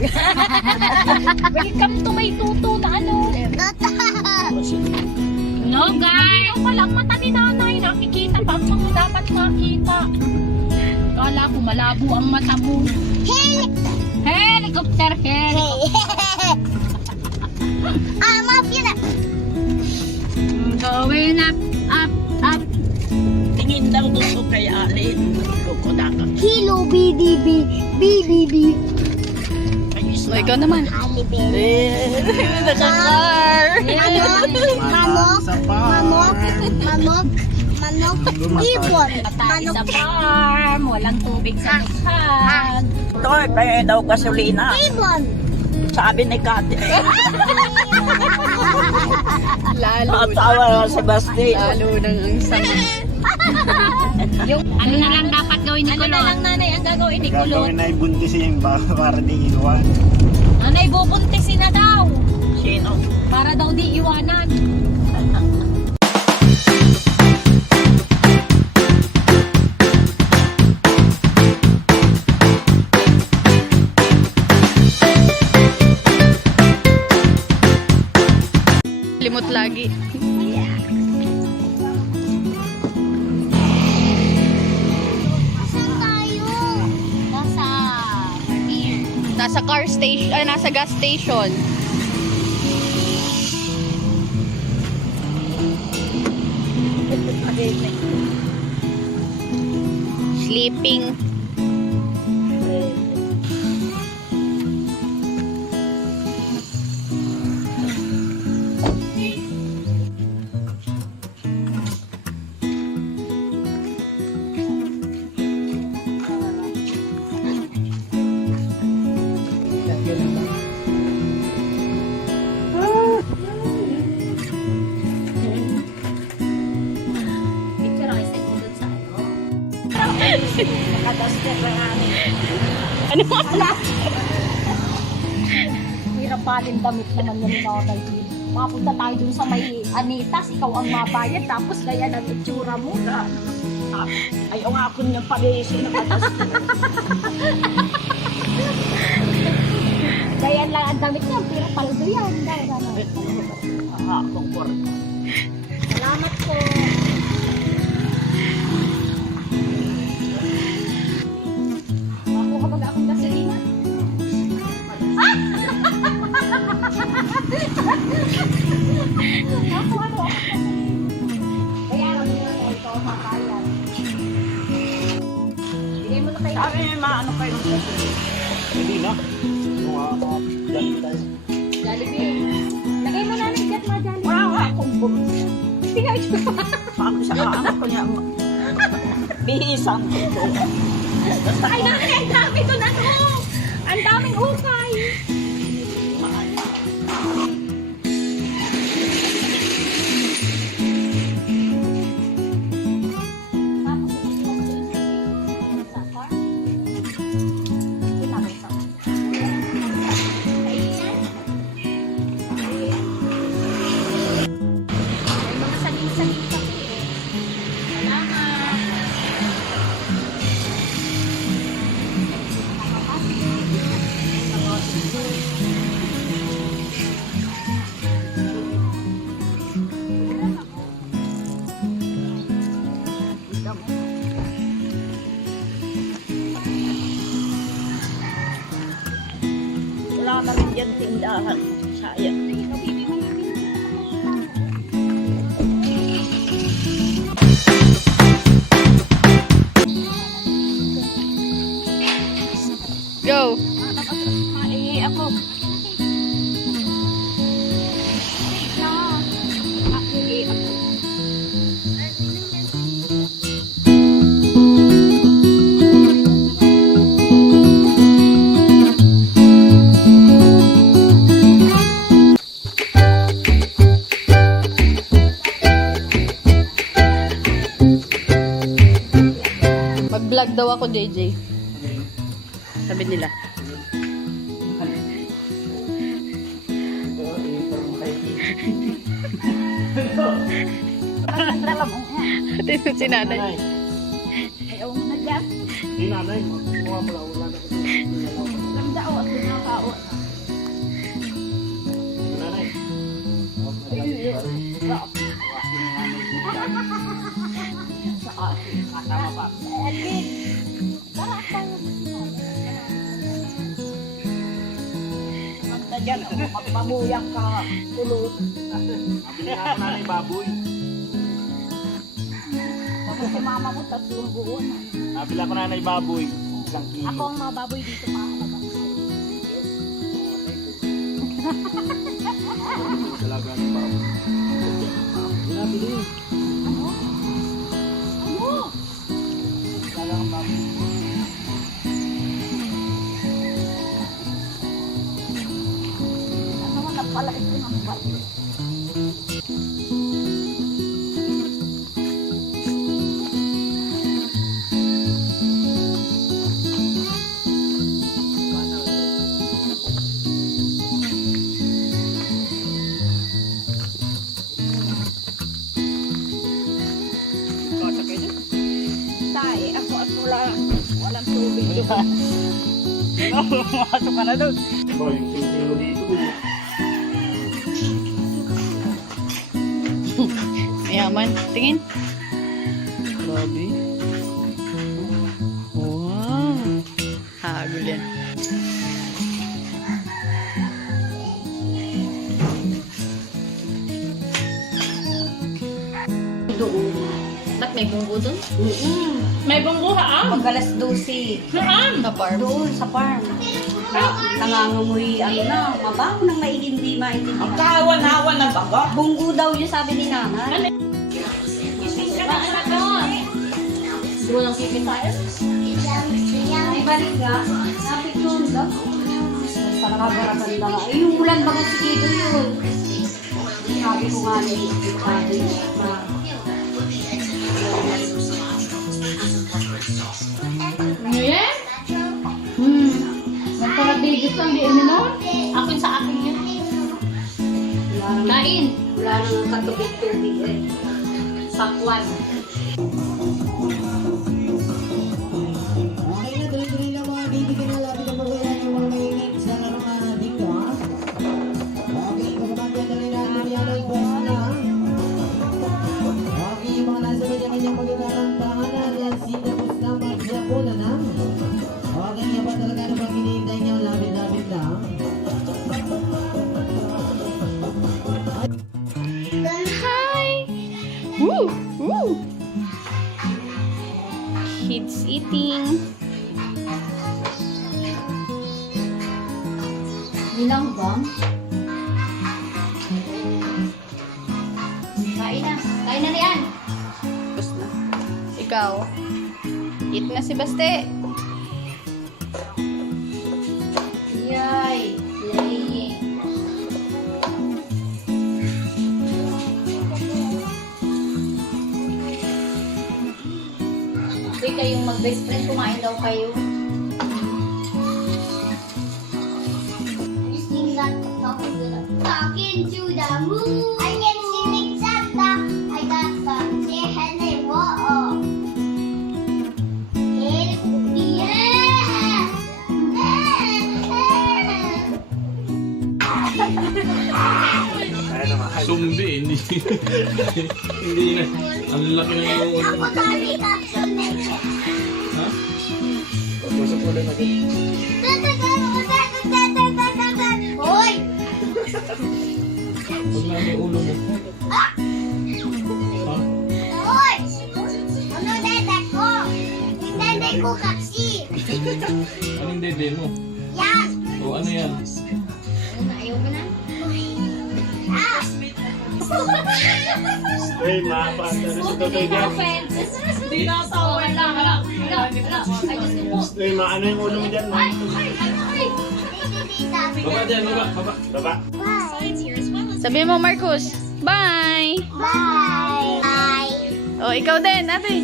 Welcome to my tuto na ano. No guys. Ano pa lang mata ni nanay. Nakikita pa ang mga dapat makita. Kala ko malabo ang mata mo. Helicopter, helicopter. Map yun na. Going up, up, up. Tingin daw gusto kay Alin. Kukunaka. Kilo BDB. BBB. So, ikaw naman. Manok. Ibon. Patay sa farm. Walang tubig sa bukhan. Ito, kaya daw gasolina. Ibon. Sabi ni Kati. Lalo. Tawa sa Basti. Lalo nang ang sama. Yung ano na lang dapat gawin ni Kulot? Ano na lang nanay ang gagawin ni Kulot? Gagawin na ibuntisin para di iwan. Nanay bubuntisin na daw. Sino? Para daw di iwanan. Limot lagi. Saan tayo? Nasa car station, ay nasa gas station. Sleeping. Ano mo? Hirap pa rin damit naman yung mga kaibigan. Mapunta tayo dun sa may Anitas, ikaw ang mabayad, tapos kaya ang itsura mo. Ay, ang ako niya pag-iisi nakatas. Kaya lang ang damit niya, pero paldo yan. Salamat po. Makuha ba akong gasolina? Ako ano? Kaya alam mo na ito, makayan. Bigay mo na tayo. Sabi niya, maano kayo ng gasolina. Hindi na. Mga dami tayo. Jollibee. Lagay mo na ng jet mo, Jollibee. Wow, akong bumili. Tingnan ito. Sabi sa ano ko niya, bihisan ko. Ay, nanay, ang dami doon ano. Ang daming ukay. Wala na rin dyan tindahan. Sayang. Go. Maihi ako. Maihi ako. Mag-vlog daw ako, JJ. Sabi nila. Ito si nanay. Ayaw mo na dyan. Hindi nanay. Mga pala wala na. Lamdao at pinakao. Nanay. Sa akin. Tama ba? Magda dyan, magpamuyang ka. Tulog. Abili nga ako nanay baboy. Kasi si mama mo, 3 buon. Abili ako nanay baboy. 1 kilo. Ako ang mga baboy dito makakalaga. Talaga ng baboy. Nabili. Ano? Talaga ng baboy. Ano mo napala ito ng baboy? Tay, ako at walang tubig doon. Masok ka na doon. Boy, yung tingin mo dito. Mayaman. Tingin. Grabe. Wow. Hagol yan. Ba't may bunggo doon? May bunggo ha? Pag alas 12. Saan? Sa farm. Doon sa farm. Nangangamoy, ano na, mabaho nang hindi maintindihan. Ang kawan-hawan na baga. Bunggo daw yun, sabi ni nanay. Anak doon. Hindi mo lang kikita Ay, balik nga. Napit doon daw. Parang kagarapan lang. Eh, yung ulan baga sigido yun. Sabi ko nga ni sabi ma. Ano yan? Nagpara-digit lang, di mo no? Akin sa akin yun. Kain. Wala nang katubig-tubig eh. Sakwan. Okay na, tuloy-tuloy lang mga bibigyan na lapit ang pagkaya ng mga mainit sa larong dito, ha? Okay, pagkabagyan na rin natin yan ay pwes na. Okay, yung mga nasa kanya-kanyang magkakaroon tahanan, yan sinapos na magsiyapunan, ha? Okay, yan ba talaga na pag hinihintay niyo, lapit-lapit lang? Hi! Woo! Woo! Kids eating. Bilang ba? Kain na. Kain na riyan. Tapos na. Ikaw. Eat na si Baste. Yay. Yay. Uy, kayong mag-best friend, kumain daw kayo. Talking to the moon. I can sing Santa. I got the say hello. Whoa. Kaya naman. Sumbi, hindi. Hindi na. Ang laki ng yung Ako tali ka. Ha? Tusok ulit natin. Hoy! Huwag na yung ulo mo. Ha? Hoy! Ano dede ko? Dede ko kasi. Anong dede mo? Yan. O ano yan? Ayaw mo na? Ah! Hey, mapaanda na si Totoy dyan. Di na tawa. Wala. Ay, gusto mo. Hey, maano yung ulo mo dyan? Ay. Baba dyan, baba, baba. Baba. Sabi mo, Marcus. Bye! Bye! Bye! O, ikaw din, ate.